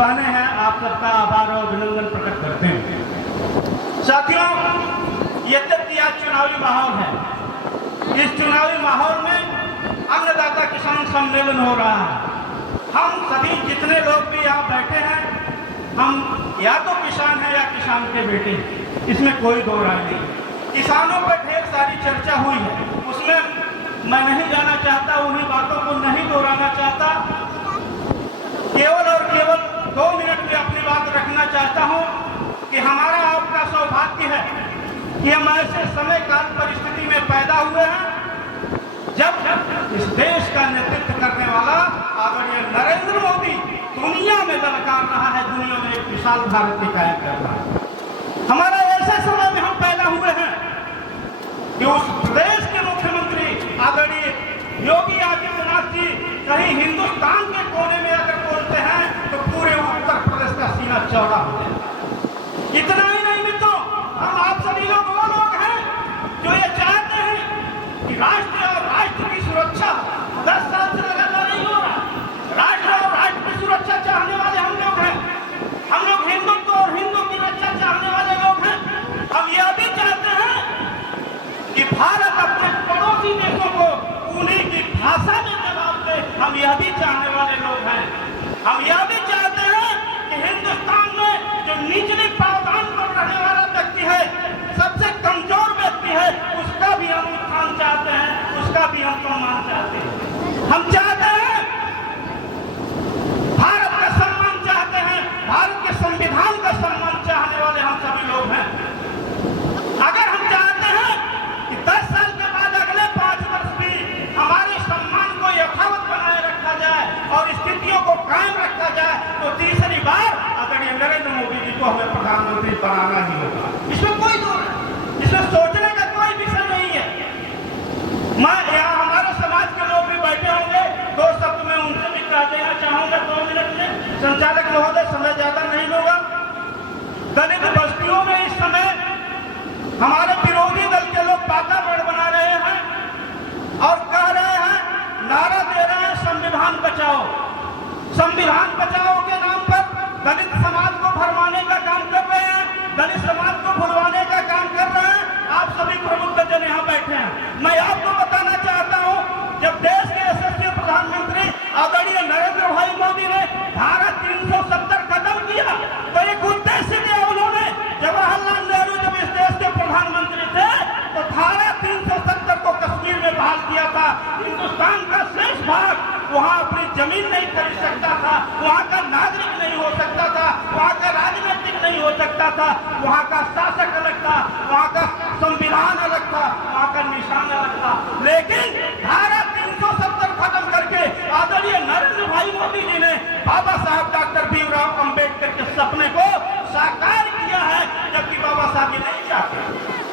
जुबानें हैं, आप सबका आभार और अभिनंदन प्रकट करते हैं। साथियों, यद्यपि आज चुनावी माहौल है, इस चुनावी माहौल में अन्नदाता किसान सम्मेलन हो रहा है। हम सभी जितने लोग भी यहाँ बैठे हैं, हम या तो किसान हैं या किसान के बेटे, इसमें कोई दो राय नहीं। किसानों पर ढेर सारी चर्चा हुई है, उसमें मैं नहीं जाना चाहता, उन्हीं बातों को नहीं दोहराना चाहता। केवल और केवल 2 मिनट में अपनी बात रखना चाहता हूँ कि हमारा आपका सौभाग्य है कि हम ऐसे समय काल परिस्थिति में पैदा हुए हैं जब इस देश का नेतृत्व करने वाला आदरणीय नरेंद्र मोदी दुनिया में ललकार रहा है, दुनिया में एक विशाल भारत की कायम कर रहा है। हमारा ऐसे समय में हम पैदा हुए हैं कि उस प्रदेश के मुख्यमंत्री आदरणीय योगी आदित्यनाथ जी कहीं हिंदुस्तान के कोने में अगर बोलते हैं तो पूरे उत्तर प्रदेश का सीना चौड़ा हो जाए। इतना ही नहीं मित्रों, हम आप सभी लोग वो लोग हैं जो ये चाहते हैं कि राष्ट्र और राष्ट्र की सुरक्षा 10 साल से लगातार नहीं हो रहा। राष्ट्र और राष्ट्र की सुरक्षा चाहने वाले हम लोग हैं। हम लोग हिंदुत्व और हिंदू की रक्षा चाहने वाले लोग हैं। हम यह भी चाहते हैं कि भारत अपने पड़ोसी देशों को उन्हीं की भाषा में जवाब दे। हम यह भी चाहने वाले लोग हैं। हम यह भी चाहते हैं कि हिंदुस्तान में जो निचले पावदान पर रहने वाला व्यक्ति है, सबसे कमजोर व्यक्ति है, उसका भी हम उत्थान चाहते हैं, उसका भी हम सम्मान चाहते हैं। हम चाहते हैं भारत का सम्मान चाहते हैं, भारत के संविधान का सम्मान चाहने वाले हम सभी लोग हैं। अगर हम चाहते हैं कि 10 साल के बाद अगले 5 वर्ष भी हमारे सम्मान को यथावत बनाए रखा जाए और स्थितियों को कायम रखा जाए, तो तीसरी बार आदरणीय नरेंद्र मोदी जी को हमें प्रधानमंत्री बनाना ही होगा। इसमें कोई दो नहीं, इसमें सोचने का कोई विषय नहीं है। मैं यहाँ हमारे समाज के लोग भी बैठे होंगे, 2 शब्द में उनसे भी कह देना चाहूंगा 2 मिनट में। संचालक महोदय, समय ज्यादा नहीं होगा। दलित बस्तियों में इस समय हमारे विरोधी दल के लोग वातावरण बना रहे हैं और कह रहे हैं, नारा दे रहे हैं संविधान बचाओ। संविधान बचाओ के नाम पर दलित समाज को भरमाने का काम कर रहे हैं, दलित समाज को भुलवाने का काम कर रहे हैं। आप सभी प्रमुख जन यहाँ बैठे हैं। मैं आपको बताना चाहता हूँ, जब देश के यशस्वी प्रधानमंत्री आदरणीय नरेंद्र भाई मोदी ने धारा 370 खत्म किया तो एक उद्देश्य दिया उन्होंने। जवाहरलाल नेहरू जब इस देश के प्रधानमंत्री थे तो धारा 370 को कश्मीर में बहाल किया था। हिंदुस्तान का शेष भाग वहाँ अपनी जमीन नहीं खरीद सकता था, वहाँ का नागरिक नहीं हो सकता था, वहाँ का राजनीतिक नहीं हो सकता था, वहाँ का शासक अलग था, वहाँ का संविधान अलग था, वहाँ का निशान अलग था। लेकिन धारा 370 खत्म करके आदरणीय नरेंद्र भाई मोदी जी ने बाबा साहब डॉक्टर भीमराव अंबेडकर के सपने को साकार किया है, जबकि बाबा साहब ये नहीं चाहते।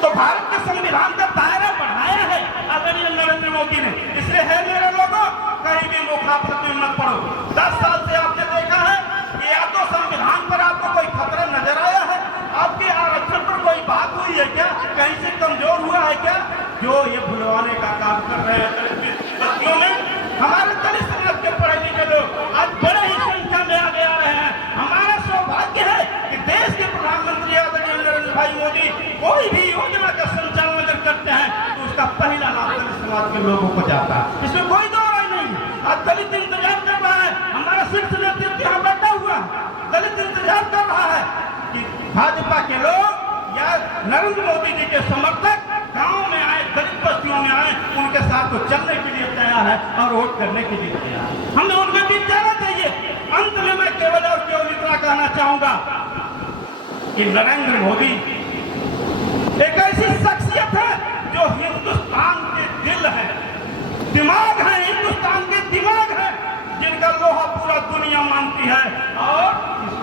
तो भारत के संविधान का दायरा बढ़ाया है आदरणीय नरेंद्र मोदी ने। इसलिए है मेरे लोगों, कहीं भी मुखाफत में मत पड़ो। 10 साल से आपने देखा है कि या तो संविधान पर आपको कोई खतरा नजर आया है, आपके आरक्षण पर कोई बात हुई है क्या, कहीं से कमजोर हुआ है क्या? जो ये भुलवाने का काम कर रहे हैं दलित बस्तियों में, हमारे दलित समाज के पढ़े लिखे लोग आज बड़े ही संख्या में आगे आ रहे हैं। हमारा सौभाग्य है कि देश के प्रधानमंत्री आदरणीय नरेंद्र भाई मोदी कोई भी योजना का संचालन अगर करते हैं तो उसका पहला लाभ दलित समाज के लोगों को जाता है। इसमें कोई दो राय नहीं है। आज दलित इंतजार कर रहा है, हमारा शीर्ष नेतृत्व यहाँ बैठा हुआ है, दलित इंतजार कर रहा है कि भाजपा के लोग या नरेंद्र मोदी जी के समर्थक गांव में आए, दलित बस्तियों में आए, उनके साथ तो चलने के लिए तैयार है और वोट करने के लिए तैयार है। हमें उनके बीच जाना चाहिए। अंत में मैं केवल और केवल इतना कहना चाहूंगा कि नरेंद्र मोदी एक ऐसी शख्सियत है जो हिंदुस्तान के दिल है, दिमाग है, हिंदुस्तान के दिमाग है, जिनका लोहा पूरा दुनिया मानती है। और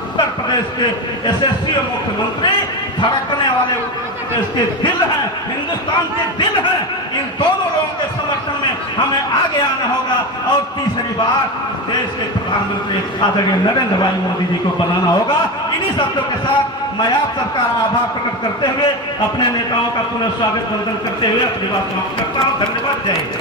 उत्तर प्रदेश के यशस्वी मुख्यमंत्री धड़कने वाले उत्तर प्रदेश के दिल हैं, हिंदुस्तान के दिल हैं। इन दोनों लोगों के समर्थन में हमें आगे आना होगा और तीसरी बार देश के प्रधानमंत्री आदरणीय नरेंद्र भाई मोदी जी को बनाना होगा। इन्हीं शब्दों के साथ मैं आप सबका आभार प्रकट करते हुए, अपने नेताओं का पुनः स्वागत वंदन करते हुए अपनी बात समाप्त करता हूँ। धन्यवाद। जय हिंद।